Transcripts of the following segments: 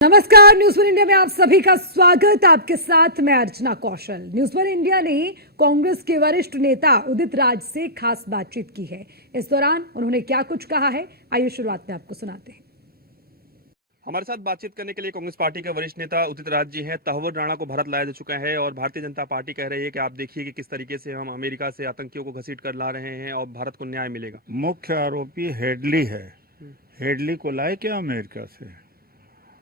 नमस्कार, news one India में आप सभी का स्वागत। आपके साथ मैं अर्चना कौशल। न्यूज वन इंडिया ने कांग्रेस के वरिष्ठ नेता उदित राज से खास बातचीत की है। इस दौरान उन्होंने क्या कुछ कहा है, आइए शुरुआत में आपको सुनाते हैं। हमारे साथ बातचीत करने के लिए कांग्रेस पार्टी के वरिष्ठ नेता उदित राज जी हैं। तहव्वुर राणा को भारत लाया जा चुका है और भारतीय जनता पार्टी कह रही है कि आप देखिए कि किस तरीके से हम अमेरिका से आतंकियों को घसीट कर ला रहे हैं और भारत को न्याय मिलेगा। मुख्य आरोपी हेडली है। हेडली को लाए क्या अमेरिका से?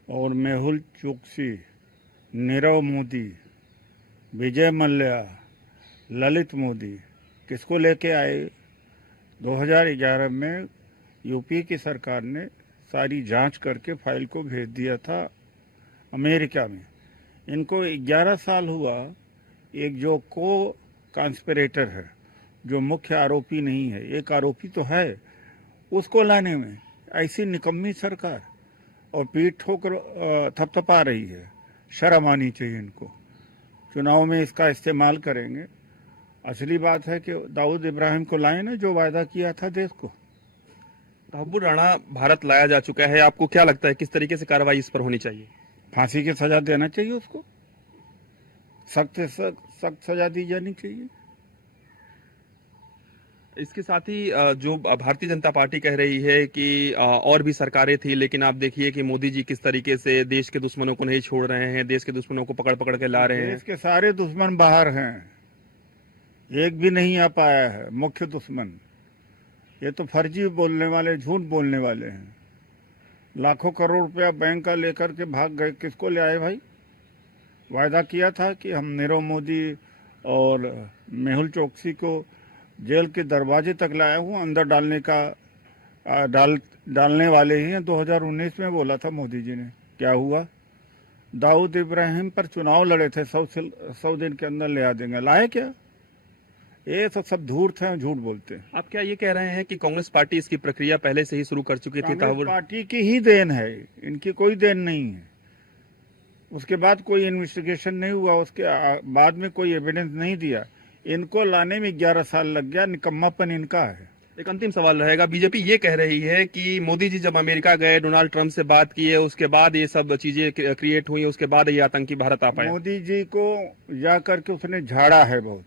और मेहुल चोकसी, नीरव मोदी, विजय मल्ल्या, ललित मोदी किसको लेके आए? 2011 में यूपी की सरकार ने सारी जांच करके फाइल को भेज दिया था अमेरिका में। इनको 11 साल हुआ। एक जो को कॉन्स्पिरेटर है, जो मुख्य आरोपी नहीं है, एक आरोपी तो है, उसको लाने में ऐसी निकम्मी सरकार और पीठ ठोकर थपथपा रही है। शर्म आनी चाहिए इनको। चुनाव में इसका इस्तेमाल करेंगे। असली बात है कि दाऊद इब्राहिम को लाए ना, जो वायदा किया था देश को। तहव्वुर राणा भारत लाया जा चुका है, आपको क्या लगता है किस तरीके से कार्रवाई इस पर होनी चाहिए? फांसी की सजा देना चाहिए उसको। सख्त से सख्त सजा दी जानी चाहिए। इसके साथ ही जो भारतीय जनता पार्टी कह रही है कि और भी सरकारें थी, लेकिन आप देखिए कि मोदी जी किस तरीके से देश के दुश्मनों को नहीं छोड़ रहे हैं, देश के दुश्मनों को पकड़ पकड़ के ला रहे हैं। देश के सारे दुश्मन बाहर हैं, एक भी नहीं आ पाया है मुख्य दुश्मन। ये तो फर्जी बोलने वाले, झूठ बोलने वाले हैं। लाखों करोड़ रुपया बैंक का लेकर के भाग गए। किसको ले आए भाई? वायदा किया था कि हम नीरव मोदी और मेहुल चोकसी को जेल के दरवाजे तक लाया हूँ, अंदर डालने का डालने वाले ही हैं। 2019 में बोला था मोदी जी ने। क्या हुआ? दाऊद इब्राहिम पर चुनाव लड़े थे, 100 दिन के अंदर ले आ देंगे। लाए क्या? ये तो सब धूर्त हैं, झूठ बोलते हैं। आप क्या ये कह रहे हैं कि कांग्रेस पार्टी इसकी प्रक्रिया पहले से ही शुरू कर चुकी थी? कांग्रेस पार्टी की ही देन है, इनकी कोई देन नहीं है। उसके बाद कोई इन्वेस्टिगेशन नहीं हुआ, उसके बाद में कोई एविडेंस नहीं दिया। इनको लाने में 11 साल लग गया। निकम्मापन इनका है। एक अंतिम सवाल रहेगा, बीजेपी ये कह रही है कि मोदी जी जब अमेरिका गए, डोनाल्ड ट्रंप से बात किए, उसके बाद ये सब चीजें क्रिएट हुई, उसके बाद ये आतंकी भारत आ पाए। मोदी जी को जा करके उसने झाड़ा है बहुत।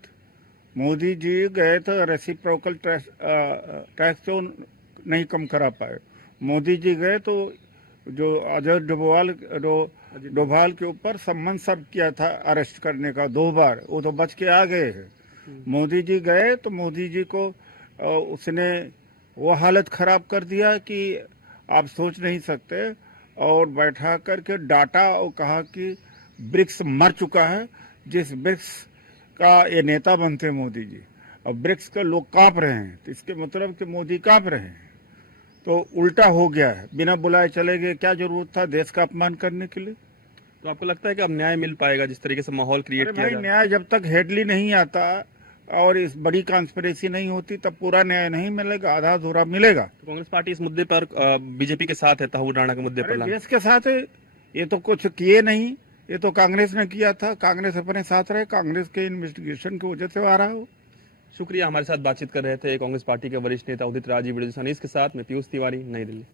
मोदी जी गए तो रेसिप्रोकल टैक्स तो नहीं कम करा पाए। मोदी जी गए तो जो अजय डोभाल के ऊपर सम्मन सर्व किया था अरेस्ट करने का 2 बार, वो तो बच के आ गए हैं। मोदी जी गए तो मोदी जी को उसने वो हालत खराब कर दिया कि आप सोच नहीं सकते। और बैठा करके डांटा और कहा कि ब्रिक्स मर चुका है। जिस ब्रिक्स का ये नेता बनते मोदी जी, और ब्रिक्स के लोग कांप रहे हैं, तो इसके मतलब कि मोदी कांप रहे हैं। तो उल्टा हो गया है। बिना बुलाए चले गए। क्या जरूरत था देश का अपमान करने के लिए? तो आपको लगता है कि अब न्याय मिल पाएगा जिस तरीके से माहौल क्रिएट किया जा रहा है? न्याय जब तक हेडली नहीं आता और इस बड़ी कॉन्स्पिरेसी नहीं होती, तब पूरा न्याय नहीं मिलेगा, आधा अधूरा मिलेगा। तो कांग्रेस पार्टी इस मुद्दे पर बीजेपी के साथ है, तहव्वुर राणा के मुद्दे पर? देश के साथ है। ये तो कुछ किए नहीं, ये तो कांग्रेस ने किया था। कांग्रेस अपने साथ रहे, कांग्रेस के इन्वेस्टिगेशन की वजह से आ रहा हो। शुक्रिया। हमारे साथ बातचीत कर रहे थे कांग्रेस पार्टी के वरिष्ठ नेता उदित राज जी। वीडियो जर्नलिस्ट के साथ मैं पीयूष तिवारी, नई दिल्ली।